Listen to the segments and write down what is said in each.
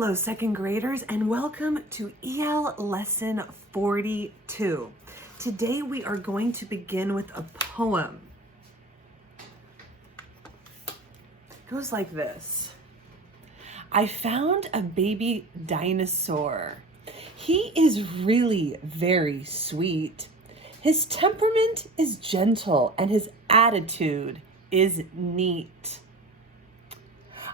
Hello, second graders, and welcome to EL Lesson 42. Today we are going to begin with a poem. It goes like this. I found a baby dinosaur. He is really very sweet. His temperament is gentle and his attitude is neat.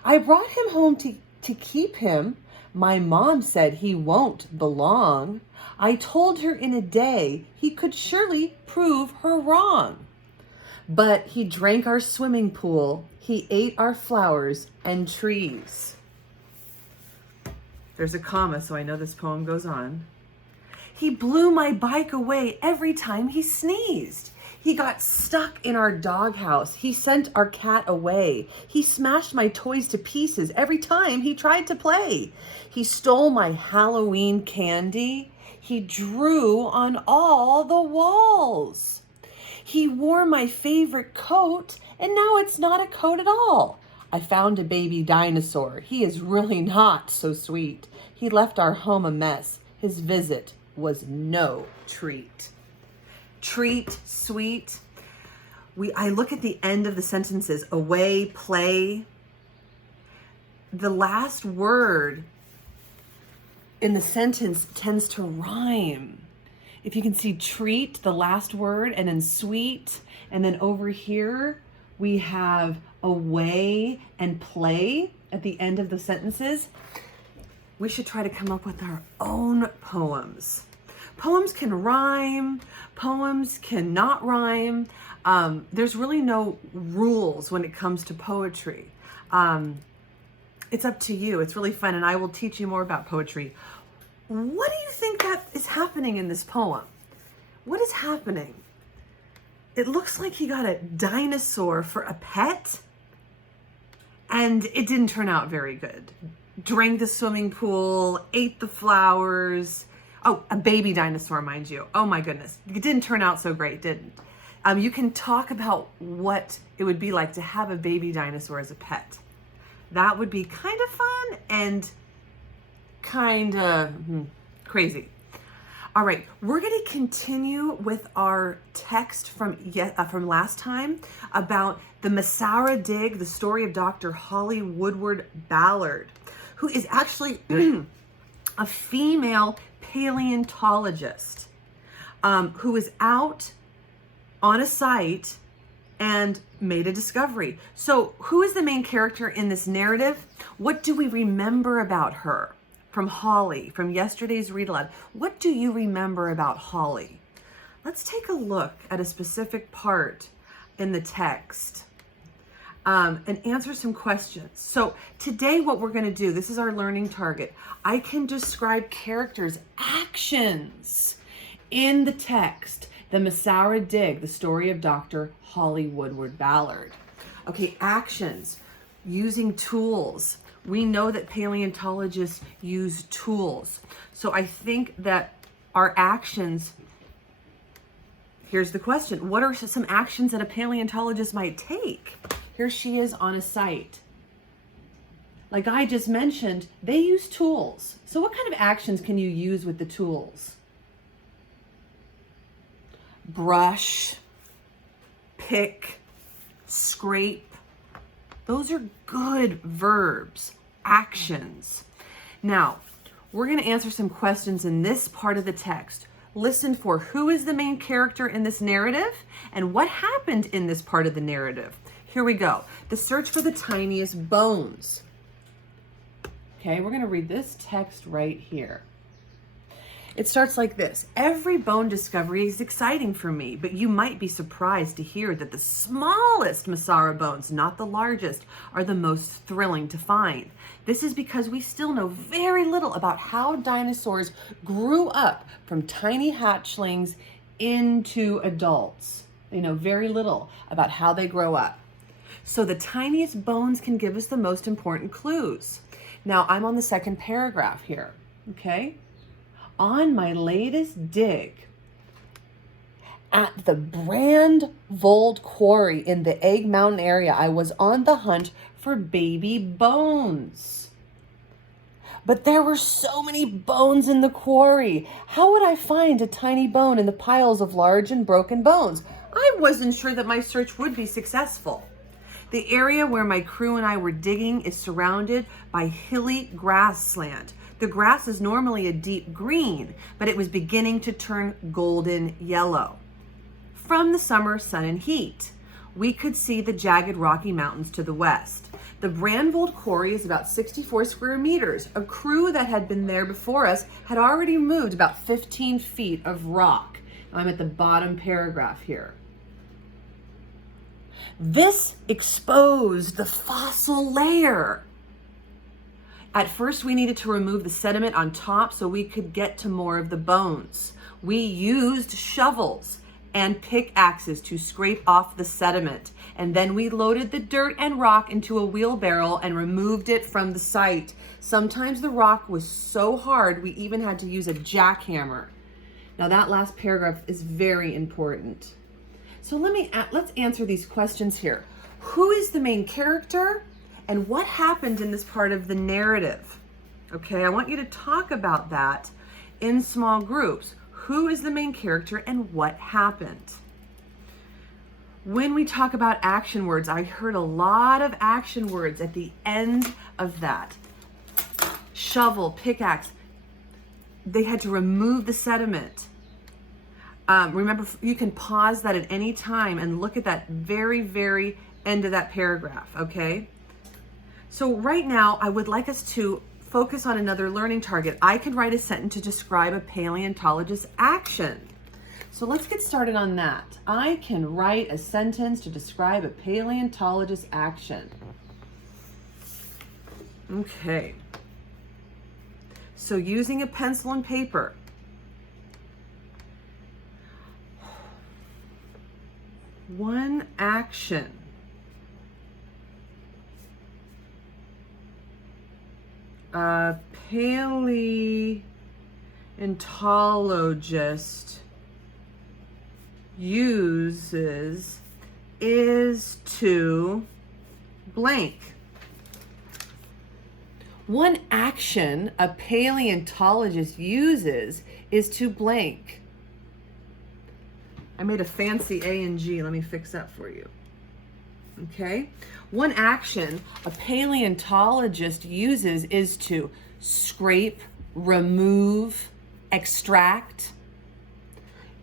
I brought him home to keep him. My mom said he won't belong. I told her in a day he could surely prove her wrong. But he drank our swimming pool. He ate our flowers and trees. There's a comma, so I know this poem goes on. He blew my bike away every time he sneezed. He got stuck in our doghouse. He sent our cat away. He smashed my toys to pieces every time he tried to play. He stole my Halloween candy. He drew on all the walls. He wore my favorite coat, and now it's not a coat at all. I found a baby dinosaur. He is really not so sweet. He left our home a mess. His visit was no treat. Treat, sweet. I look at the end of the sentences, away, play. The last word in the sentence tends to rhyme. If you can see treat, the last word, and then sweet, and then over here we have away and play at the end of the sentences. We should try to come up with our own poems. Poems can rhyme, poems cannot rhyme. There's really no rules when it comes to poetry. It's up to you. It's really fun, and I will teach you more about poetry. What do you think that is happening in this poem? What is happening? It looks like he got a dinosaur for a pet, and it didn't turn out very good. Drank the swimming pool, ate the flowers. Oh, a baby dinosaur, mind you. Oh my goodness. It didn't turn out so great, didn't it? You can talk about what it would be like to have a baby dinosaur as a pet. That would be kind of fun and kind of crazy. All right, we're going to continue with our text from last time about the Masara Dig, the story of Dr. Holly Woodward Ballard, who is actually a female paleontologist who was out on a site and made a discovery. So who is the main character in this narrative? What do we remember about her from Holly, from yesterday's read aloud? What do you remember about Holly? Let's take a look at a specific part in the text and answer some questions. So today what we're going to do, this is our learning target. I can describe characters' actions in the text. The Masara Dig, the story of Dr. Holly Woodward Ballard. Okay, actions, using tools. We know that paleontologists use tools. So I think that our actions, here's the question. What are some actions that a paleontologist might take? Here she is on a site. Like I just mentioned, they use tools. So what kind of actions can you use with the tools? Brush, pick, scrape. Those are good verbs, actions. Now, we're going to answer some questions in this part of the text. Listen for who is the main character in this narrative and what happened in this part of the narrative. Here we go. The search for the tiniest bones. Okay, we're going to read this text right here. It starts like this. Every bone discovery is exciting for me, but you might be surprised to hear that the smallest Masara bones, not the largest, are the most thrilling to find. This is because we still know very little about how dinosaurs grew up from tiny hatchlings into adults. They know very little about how they grow up. So the tiniest bones can give us the most important clues. Now I'm on the second paragraph here, okay? On my latest dig at the Brandvold Quarry in the Egg Mountain area, I was on the hunt for baby bones. But there were so many bones in the quarry. How would I find a tiny bone in the piles of large and broken bones? I wasn't sure that my search would be successful. The area where my crew and I were digging is surrounded by hilly grassland. The grass is normally a deep green, but it was beginning to turn golden yellow from the summer sun and heat. We could see the jagged Rocky Mountains to the west. The Brandvold quarry is about 64 square meters. A crew that had been there before us had already moved about 15 feet of rock. I'm at the bottom paragraph here. This exposed the fossil layer. At first, we needed to remove the sediment on top so we could get to more of the bones. We used shovels and pickaxes to scrape off the sediment. And then we loaded the dirt and rock into a wheelbarrow and removed it from the site. Sometimes the rock was so hard, we even had to use a jackhammer. Now that last paragraph is very important. So let's answer these questions here. Who is the main character and what happened in this part of the narrative? Okay, I want you to talk about that in small groups. Who is the main character and what happened? When we talk about action words, I heard a lot of action words at the end of that. Shovel, pickaxe. They had to remove the sediment. Remember, you can pause that at any time and look at that very, very end of that paragraph, okay? So right now, I would like us to focus on another learning target. I could write a sentence to describe a paleontologist's action. So let's get started on that. I can write a sentence to describe a paleontologist's action. Okay. So using a pencil and paper, one action. A paleontologist uses is to blank. One action a paleontologist uses is to blank. I made a fancy A and G. Let me fix that for you. Okay? One action a paleontologist uses is to scrape, remove, extract.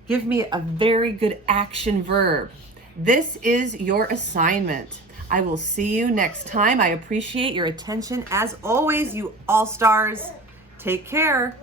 Give me a very good action verb. This is your assignment. I will see you next time. I appreciate your attention. As always, you all-stars, take care.